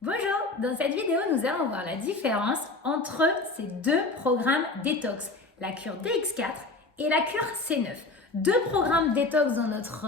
Bonjour, dans cette vidéo, nous allons voir la différence entre ces deux programmes détox, la cure DX4 et la cure C9. Deux programmes détox dans notre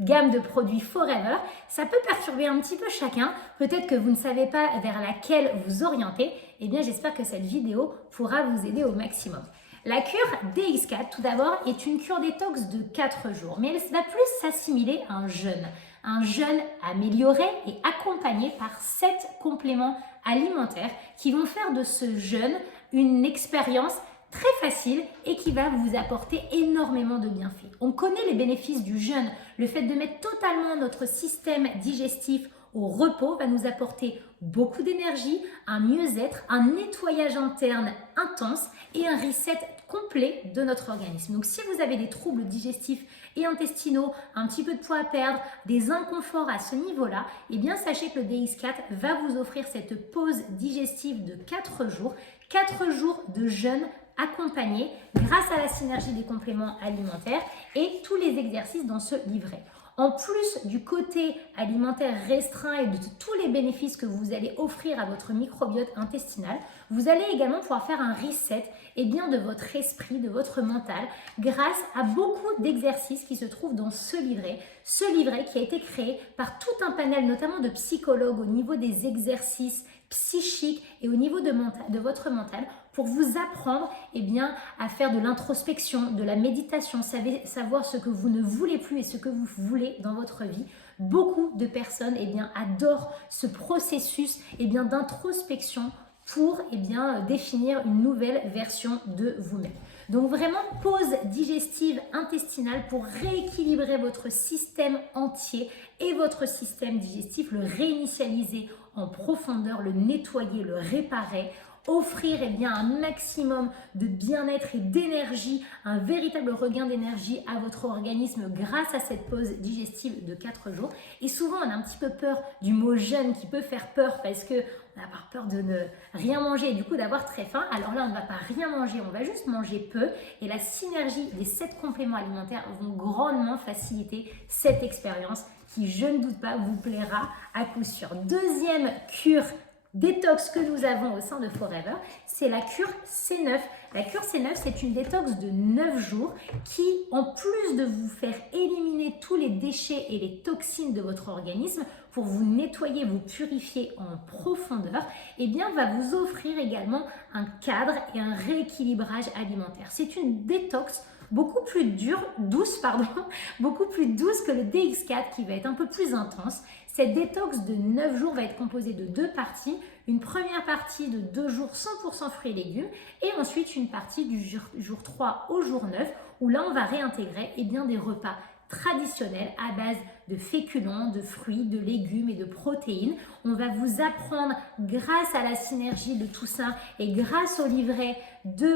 gamme de produits Forever, ça peut perturber un petit peu chacun. Peut-être que vous ne savez pas vers laquelle vous orienter. Eh bien, j'espère que cette vidéo pourra vous aider au maximum. La cure DX4, tout d'abord, est une cure détox de 4 jours, mais elle va plus s'assimiler à un jeûne. Un jeûne amélioré et accompagné par 7 compléments alimentaires qui vont faire de ce jeûne une expérience très facile et qui va vous apporter énormément de bienfaits. On connaît les bénéfices du jeûne. Le fait de mettre totalement notre système digestif au repos va nous apporter beaucoup d'énergie, un mieux-être, un nettoyage interne intense et un reset complet de notre organisme. Donc si vous avez des troubles digestifs et intestinaux, un petit peu de poids à perdre, des inconforts à ce niveau-là, eh bien sachez que le DX4 va vous offrir cette pause digestive de 4 jours, 4 jours de jeûne accompagné grâce à la synergie des compléments alimentaires et tous les exercices dans ce livret. En plus du côté alimentaire restreint et de tous les bénéfices que vous allez offrir à votre microbiote intestinal, vous allez également pouvoir faire un reset de votre esprit, de votre mental, grâce à beaucoup d'exercices qui se trouvent dans ce livret qui a été créé par tout un panel, notamment de psychologues au niveau des exercices psychiques et au niveau de votre mental pour vous apprendre à faire de l'introspection, de la méditation, savoir ce que vous ne voulez plus et ce que vous voulez dans votre vie. Beaucoup de personnes adorent ce processus d'introspection pour définir une nouvelle version de vous-même. Donc vraiment, pause digestive intestinale pour rééquilibrer votre système entier et votre système digestif, le réinitialiser en profondeur, le nettoyer, le réparer, offrir un maximum de bien-être et d'énergie, un véritable regain d'énergie à votre organisme grâce à cette pause digestive de 4 jours. Et souvent, on a un petit peu peur du mot jeûne qui peut faire peur parce que on a peur de ne rien manger et du coup d'avoir très faim. Alors là, on ne va pas rien manger, on va juste manger peu. Et la synergie des 7 compléments alimentaires vont grandement faciliter cette expérience qui, je ne doute pas, vous plaira à coup sûr. Deuxième cure détox que nous avons au sein de Forever, c'est la cure C9. La cure C9, c'est une détox de 9 jours qui, en plus de vous faire éliminer tous les déchets et les toxines de votre organisme pour vous nettoyer, vous purifier en profondeur, va vous offrir également un cadre et un rééquilibrage alimentaire. C'est une détox beaucoup plus beaucoup plus douce que le DX4 qui va être un peu plus intense. Cette détox de 9 jours va être composée de 2 parties. Une première partie de 2 jours 100% fruits et légumes et ensuite une partie du jour 3 au jour 9 où là on va réintégrer des repas traditionnels à base de féculents, de fruits, de légumes et de protéines. On va vous apprendre grâce à la synergie de tout ça et grâce au livret du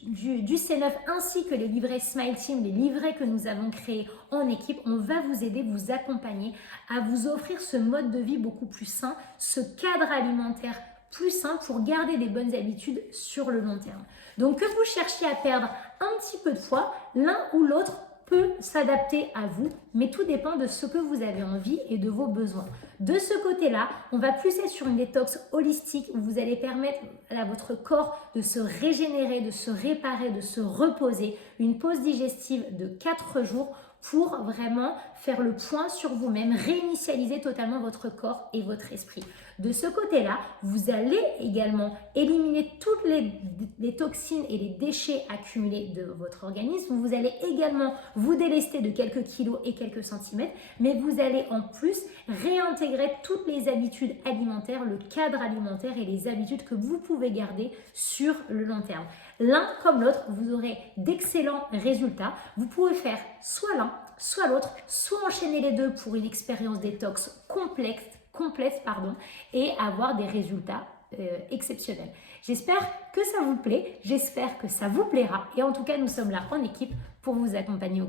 C9 ainsi que les livrets Smile Team, les livrets que nous avons créés en équipe, on va vous aider, vous accompagner à vous offrir ce mode de vie beaucoup plus sain, ce cadre alimentaire plus sain pour garder des bonnes habitudes sur le long terme. Donc que vous cherchiez à perdre un petit peu de poids, l'un ou l'autre peut s'adapter à vous, mais tout dépend de ce que vous avez envie et de vos besoins. De ce côté-là, on va plus être sur une détox holistique où vous allez permettre à votre corps de se régénérer, de se réparer, de se reposer. Une pause digestive de 4 jours pour vraiment faire le point sur vous-même, réinitialiser totalement votre corps et votre esprit. De ce côté-là, vous allez également éliminer toutes les toxines et les déchets accumulés de votre organisme. Vous allez également vous délester de quelques kilos et quelques centimètres, mais vous allez en plus réintégrer toutes les habitudes alimentaires, le cadre alimentaire et les habitudes que vous pouvez garder sur le long terme. L'un comme l'autre, vous aurez d'excellents résultats. Vous pouvez faire soit l'un, soit l'autre, soit enchaîner les deux pour une expérience détox complète et avoir des résultats exceptionnels. J'espère que ça vous plaît, j'espère que ça vous plaira et en tout cas, nous sommes là en équipe pour vous accompagner au